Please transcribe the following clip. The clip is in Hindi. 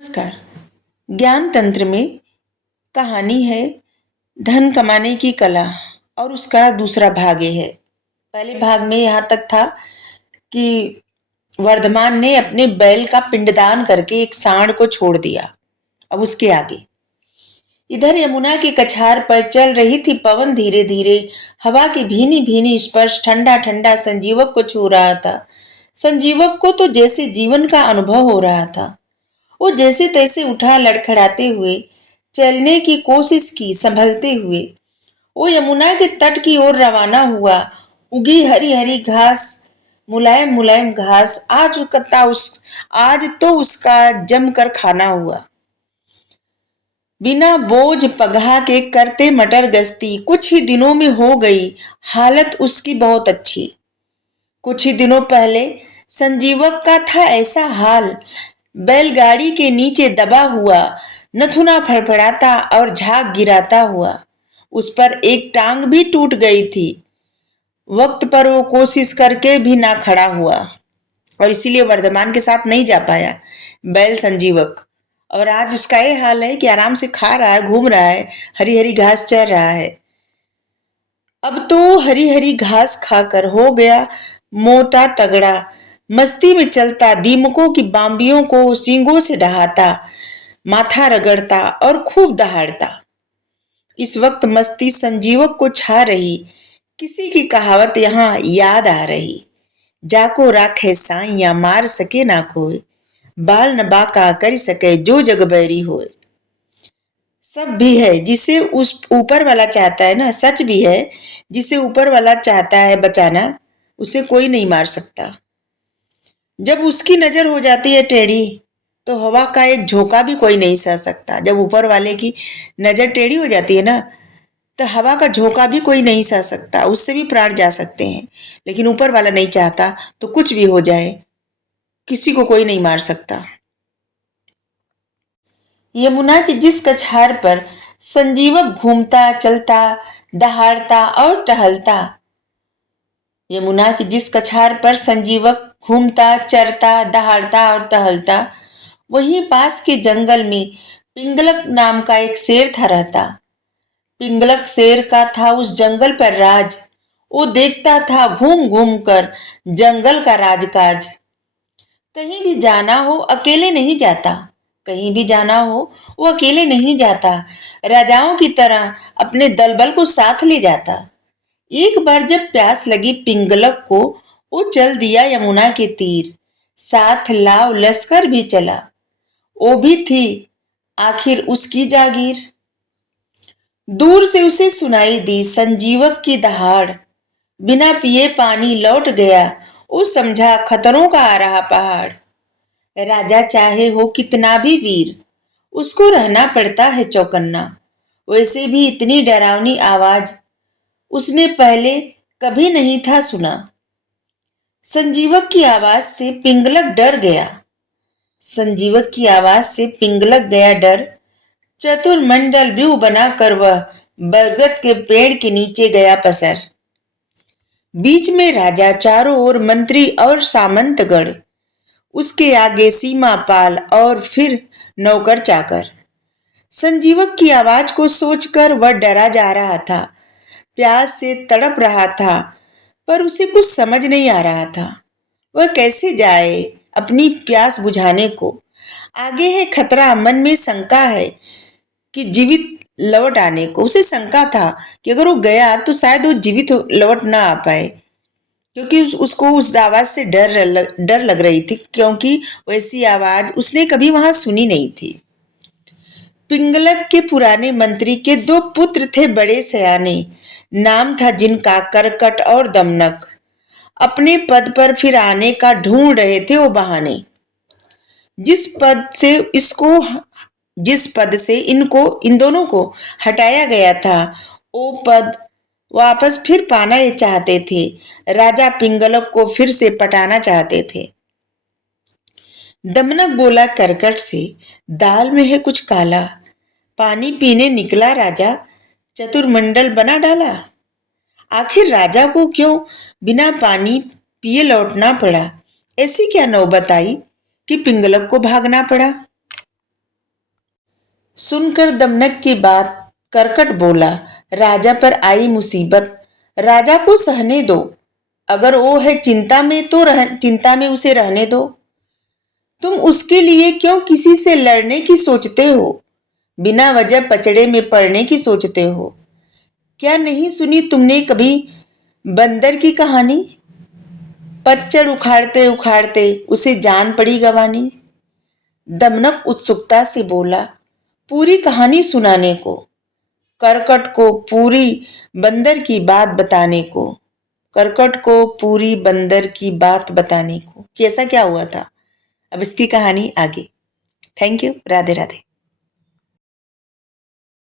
नमस्कार। ज्ञान तंत्र में कहानी है धन कमाने की कला और उसका दूसरा भाग ये है। पहले भाग में यहाँ तक था कि वर्धमान ने अपने बैल का पिंडदान करके एक सांड को छोड़ दिया। अब उसके आगे इधर यमुना की कछार पर चल रही थी पवन। धीरे धीरे हवा की भीनी भीनी स्पर्श ठंडा ठंडा संजीवक को छू रहा था। संजीवक को तो जैसे जीवन का अनुभव हो रहा था। वो जैसे तैसे उठा, लड़खड़ाते हुए चलने की कोशिश की, संभलते हुए वो यमुना के तट की ओर रवाना हुआ। उगी हरी हरी घास, मुलायम मुलायम घास, आज तो उसका जमकर खाना हुआ। बिना बोझ पगहा के करते मटर गश्ती कुछ ही दिनों में हो गई हालत उसकी बहुत अच्छी। कुछ ही दिनों पहले संजीवक का था ऐसा हाल। बैलगाड़ी के नीचे दबा हुआ, नथुना फड़फड़ाता और झाग गिराता हुआ। उस पर एक टांग भी टूट गई थी। वक्त पर वो कोशिश करके भी ना खड़ा हुआ और इसीलिए वर्धमान के साथ नहीं जा पाया बैल संजीवक। और आज उसका ये हाल है कि आराम से खा रहा है, घूम रहा है, हरी हरी घास चर रहा है। अब तो हरी हरी घास खाकर हो गया मोटा तगड़ा। मस्ती में चलता, दीमकों की बांबियों को सींगों से डहाता, माथा रगड़ता और खूब दहाड़ता। इस वक्त मस्ती संजीवक को छा रही। किसी की कहावत यहाँ याद आ रही, जाको राखे साइया मार सके ना कोई, बाल न बाका कर सके जो जग बैरी होए। सब भी है जिसे उस ऊपर वाला चाहता है ना, सच भी है। जिसे ऊपर वाला चाहता है बचाना, उसे कोई नहीं मार सकता। जब उसकी नजर हो जाती है टेढ़ी, तो हवा का एक झोंका भी कोई नहीं सह सकता। जब ऊपर वाले की नजर टेढ़ी हो जाती है ना, तो हवा का झोंका भी कोई नहीं सह सकता। उससे भी प्राण जा सकते हैं, लेकिन ऊपर वाला नहीं चाहता तो कुछ भी हो जाए, किसी को कोई नहीं मार सकता। यमुना की जिस कछार पर संजीवक घूमता, चलता, दहाड़ता और टहलता, यमुना की जिस कछार पर संजीवक घूमता, चरता, दहाड़ता और टहलता, वहीं पास के जंगल में पिंगलक नाम का एक शेर था रहता। पिंगलक शेर का था उस जंगल पर राज। वो देखता था घूम घूम कर जंगल का राजकाज। कहीं भी जाना हो अकेले नहीं जाता, कहीं भी जाना हो वो अकेले नहीं जाता। राजाओं की तरह अपने दलबल को साथ ले जाता। एक बार जब प्यास लगी पिंगलक को, वो चल दिया यमुना के तीर। साथ लाव लश्कर भी चला, वो भी थी आखिर उसकी जागीर। दूर से उसे सुनाई दी संजीवक की दहाड़। बिना पिए पानी लौट गया, वो समझा खतरों का आ रहा पहाड़। राजा चाहे हो कितना भी वीर, उसको रहना पड़ता है चौकन्ना। वैसे भी इतनी डरावनी आवाज उसने पहले कभी नहीं था सुना। संजीवक की आवाज से पिंगलक डर गया। संजीवक की आवाज से पिंगलक गया डर। चतुर्मंडल व्यू बनाकर वह बरगद के पेड़ के नीचे गया पसर। बीच में राजा, चारों ओर मंत्री और सामंतगढ़, उसके आगे सीमा पाल और फिर नौकर चाकर। संजीवक की आवाज को सोचकर वह डरा जा रहा था, प्यास से तड़प रहा था, पर उसे कुछ समझ नहीं आ रहा था। वह कैसे जाए अपनी प्यास बुझाने को। आगे है खतरा, मन में शंका है कि जीवित लौट आने को। उसे शंका था कि अगर वो गया तो शायद वो जीवित लौट ना आ पाए, क्योंकि उसको उस आवाज से डर लग रही थी, क्योंकि वैसी आवाज उसने कभी वहां सुनी नहीं थी। पिंगलक के पुराने मंत्री के दो पुत्र थे बड़े सयाने, नाम था जिनका करकट और दमनक। अपने पद पर फिर आने का ढूंढ रहे थे वो बहाने। जिस पद से इसको जिस पद से इनको इन दोनों को हटाया गया था, वो पद वापस फिर पाना ये चाहते थे। राजा पिंगलक को फिर से पटाना चाहते थे। दमनक बोला करकट से, दाल में है कुछ काला, पानी पीने निकला राजा, चतुर्मंडल बना डाला। आखिर राजा को क्यों बिना पानी पिए लौटना पड़ा? ऐसी क्या नौबत आई कि पिंगलक को भागना पड़ा? सुनकर दमनक की बात करकट बोला, राजा पर आई मुसीबत राजा को सहने दो। अगर वो है चिंता में तो चिंता में उसे रहने दो। तुम उसके लिए क्यों किसी से लड़ने की सोचते हो, बिना वजह पचड़े में पड़ने की सोचते हो। क्या नहीं सुनी तुमने कभी बंदर की कहानी, पतझड़ उखाड़ते उखाड़ते उसे जान पड़ी गंवानी। दमनक उत्सुकता से बोला, पूरी कहानी सुनाने को, करकट को पूरी बंदर की बात बताने को, करकट को पूरी बंदर की बात बताने को कि ऐसा क्या हुआ था। अब इसकी कहानी आगे। Thank you. राधे राधे।